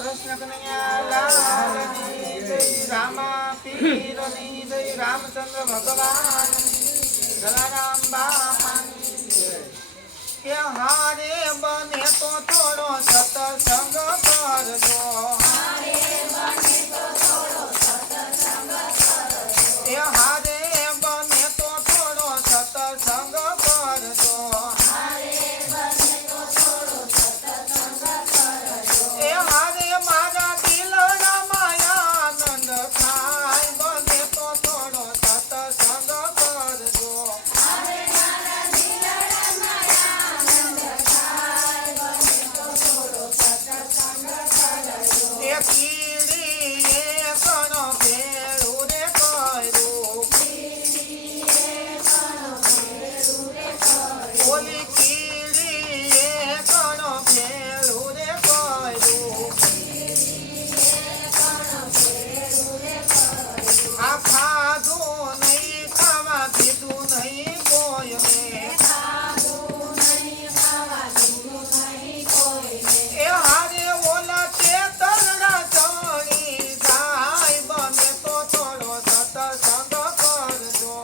કૃષ્ણ કનૈયા લાલની જય, રામા પીરની જય, રામચંદ્ર ભગવાનની જલારામ બાપાની જય. કે હારે બને તો થોડો સત્સંગ કરજો, એ હારે બને તો થોડો સત્સંગ કરજો, એ હારે મારા દિલમાં આનંદ થાય, બને તો થોડો સત્સંગ કરજો. એ કીડીએ ઘણો ભેળું રે કર્યું, ઓલી કીડીએ ઘણો ભેળું રે કર્યું, આ ખાધું નહીં ખાવા દીધું નહીં કોઈને, એ હારે ઓલા ચેતરડા ચડી જાય, બને તો થોડો સત્સંગ કરજો,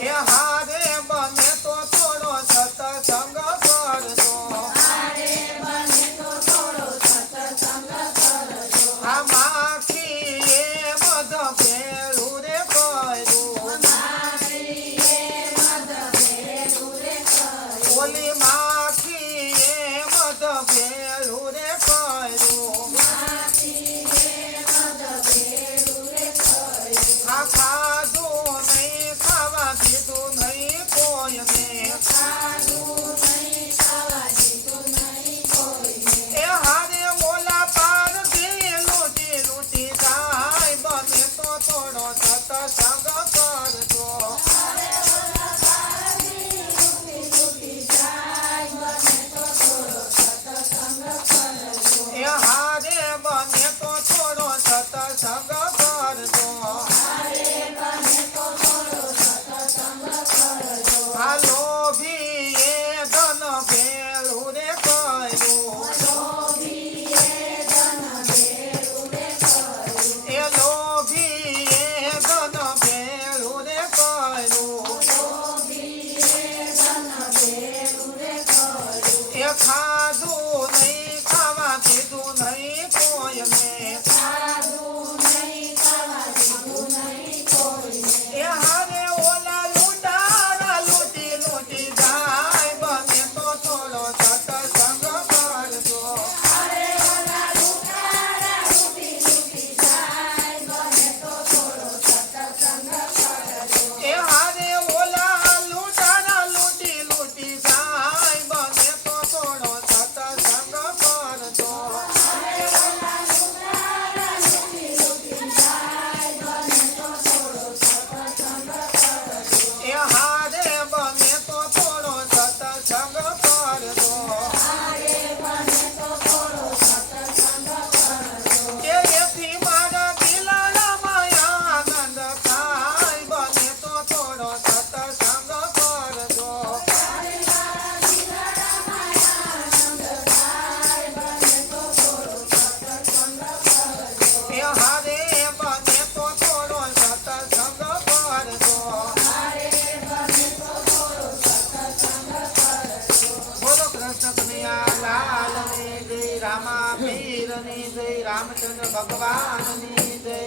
એ હારે બને તો થોડો સત્સંગ કરજો. આ માખીએ મધ ભેળું રે કર્યું, ઓલી માખીએ મધ ભેળું રે કર્યું, આ ખાધું નહીં ખાવા દીધું નહીં કોઈને, એ હારે ઓલા પારથી લૂંટી લૂંટી જાય, બને તો થોડો સત્સંગ કરજો, એ હારે બને તો થોડો સત્સંગ કરજો. આ લોભીએ ધન ભેળું રે કર્યું, એ લોભીએ ધન ભેળું રે કર્યું, એ ખાધું નહીં ખાવા દીધું નહીં કોઈને, એ હારે ઓલા લૂંટારા લૂંટી લૂંટી જાય, બને તો થોડો સત્સંગ કરજો, એ હારે ઓલા લૂંટારા લૂંટી લૂંટી જાય, બને તો થોડો સત્સંગ કરજો, એ હારે બને તો થોડો સત્સંગ કરજો. કે એથી મારા દિલમાં આનંદ થાય, બને તો થોડો સત્સંગ કરજો, એ હારે બને તો થોડો સત્સંગ કરજો. બોલો કૃષ્ણ કનૈયા લાલની જય, રામા પીરની જય, રામચંદ્ર ભગવાનની જય.